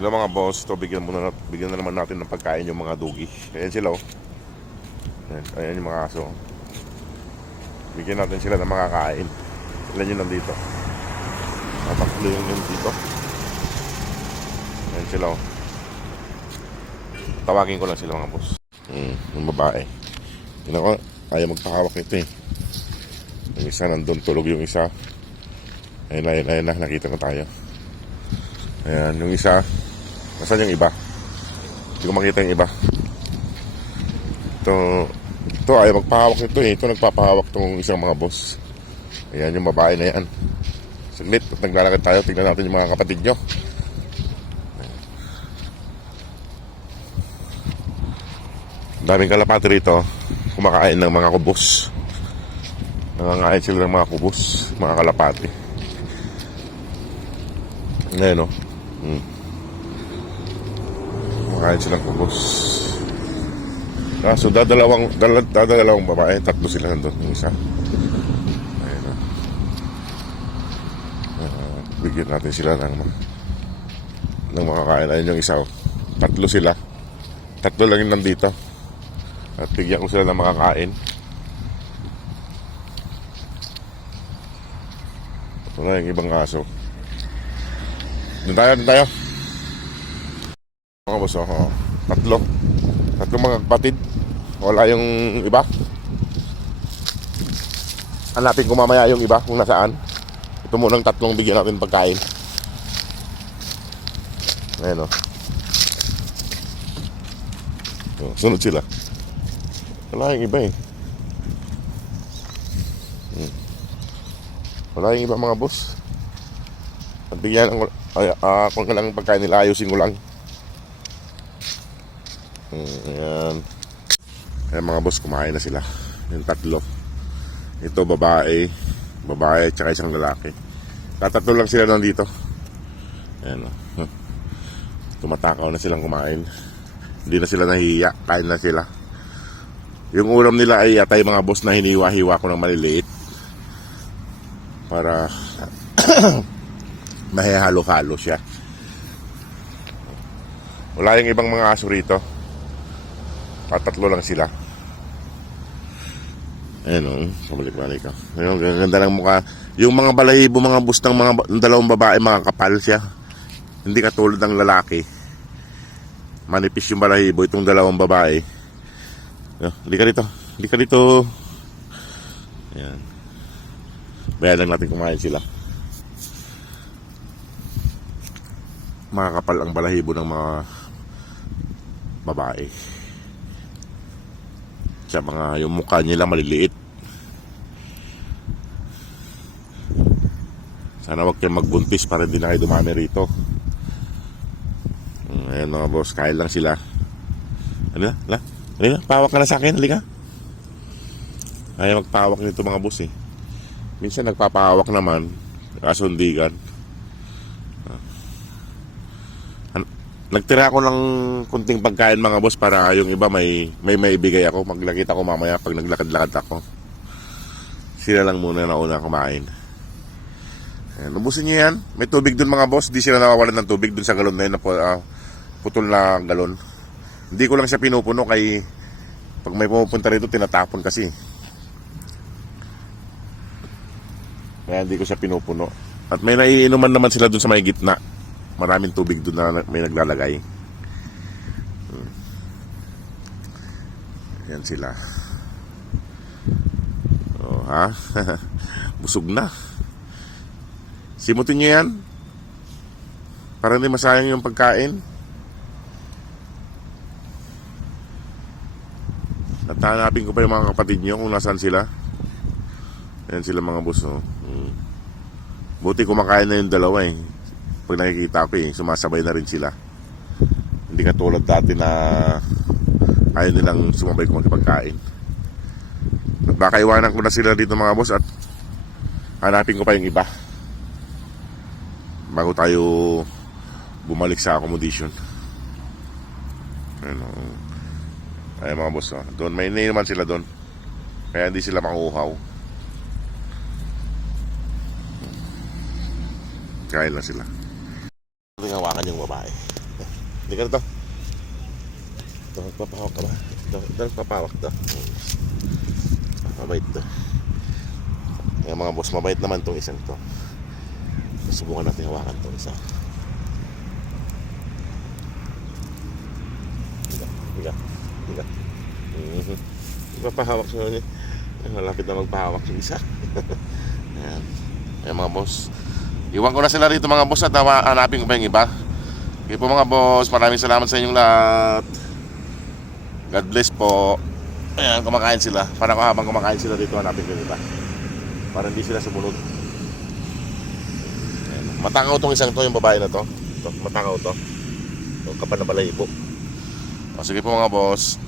Hello mga boss, ito bigyan na naman natin ng pagkain yung mga dugi. Ayan sila oh. Ayan yung mga aso. Bigyan natin sila ng mga kain. Ilan yun nandito? Tatlo yung dito. Ayan sila oh. Tawagin ko lang sila mga boss. Yung babae. Yun ako, ayaw magpahawak nito eh. Yung isa nandun, tulog yung isa. Ayun na, nakita ko tayo. Ayan, yung isa. Nasaan yung iba? Hindi ko makita yung iba. Ito ayaw magpahawak nito eh. Ito nagpapahawak tong isang mga boss. Ayan yung babae na yan. Saglit, at naglalakad tayo. Tignan natin yung mga kapatid nyo. Daming kalapati rito. Kumakain ng mga kubos. Nangangain sila ng mga kubos. Mga kalapati. Ngayon o. Kumakain silang kubos. So dadalawang babae. Tatlo sila nandun. Yung isa. Ayan o. Bigyan natin sila ng makakain. Ayun yung isa o. Tatlo sila. Tatlo lang yung nandito. At bigyan ko sila ng makakain. Ito na yung ibang aso. Doon tayo. Mga boss, Tatlo mga kapatid. Wala yung iba. Hanapin ko mamaya yung iba kung nasaan. Ito munang tatlong bigyan natin pagkain. Ayan o. Sunod sila. Wala yung iba eh. Wala yung iba mga boss. At bigyan kung lang pagkain nila, ayusin ko lang. Ayan. Ayan mga boss, kumain na sila. Yung tatlo. Ito babae at saka isang lalaki. Tatatlo lang sila nandito. Ayan. Tumatakaw na silang kumain. Hindi na sila nahihiya. Kain na sila. Yung ulam nila ay yatay mga boss na hiniwa-hiwa ko ng maliliit. Para mahihalo-halo siya. Wala yung ibang mga aso rito. Tatlo lang sila. Ayan o, pabalik-balik ka. Ayun, ganda ng mukha. Yung mga balahibo, mga bus ng mga dalawang babae, mga kapal siya. Hindi katulad ng lalaki. Manipis yung balahibo, itong dalawang babae. Hindi ka dito. Ayan. Bayan lang natin kumain sila. Makakapal ang balahibo ng mga babae. Sa yung mukha nila maliliit. Sana wag kayo magbuntis para hindi na kayo dumami rito. Ayan mga boss, kain lang sila. Halika, pawak ka na sa akin, halika. Ayaw magpawak nito mga boss eh. Minsan nagpapahawak naman, kaso hindi gan. Nagtira ako ng kunting pagkain mga boss para yung iba may maibigay ako. Maglakit ako mamaya pag naglakad-lakad ako. Sila lang muna na una kumain. Ayan, ubusin nyo yan. May tubig dun mga boss. Di sila nawawalan ng tubig dun sa galon na yun na putol na galon. Hindi ko lang siya pinupuno kay pag may pumupunta rito tinatapon kasi. Kaya hindi ko siya pinupuno. At may naiinuman naman sila dun sa may gitna. Maraming tubig doon na may naglalagay. Yan sila. Oh, ha? Busog na. Simutin nyo yan. Para hindi masayang yung pagkain. At hanapin ko pa yung mga kapatid nyo kung nasaan sila. Yan sila mga boss. Oh. Buti kumakain na yung dalawa eh. Pag nakikita ko sumasabay na rin sila. Hindi katulad dati na ayaw nilang sumabay kung magpagkain. At baka iwanan ko na sila dito mga boss at hanapin ko pa yung iba bago tayo bumalik sa accommodation. Ayun mga boss doon, may naman sila doon. Kaya hindi sila makuhaw. Kain na sila. Hawakan yung babae. Hindi ka na to. Ito, nagpapahawak ka ba? Ito, nagpapahawak to. Mabait to. Kaya mga boss, mabait naman tong isang to. Subukan natin hawakan tong isa. Higa. Nagpapahawak siya niya. Malapit na magpahawak yung isa. Ayan. Ayan mga boss. Iwan ko na sila rito mga boss at hanapin ko pa yung iba. Okay po mga boss, maraming salamat sa inyong lahat. God bless po. Ayan, kumakain sila. Para ko habang kumakain sila dito, hanapin ko yung iba. Para hindi sila sumunod. Ayan. Matakaw tong isang to, yung babae na to. Ito, matakaw to. Ito, kapal na balahibo. O, sige po mga boss.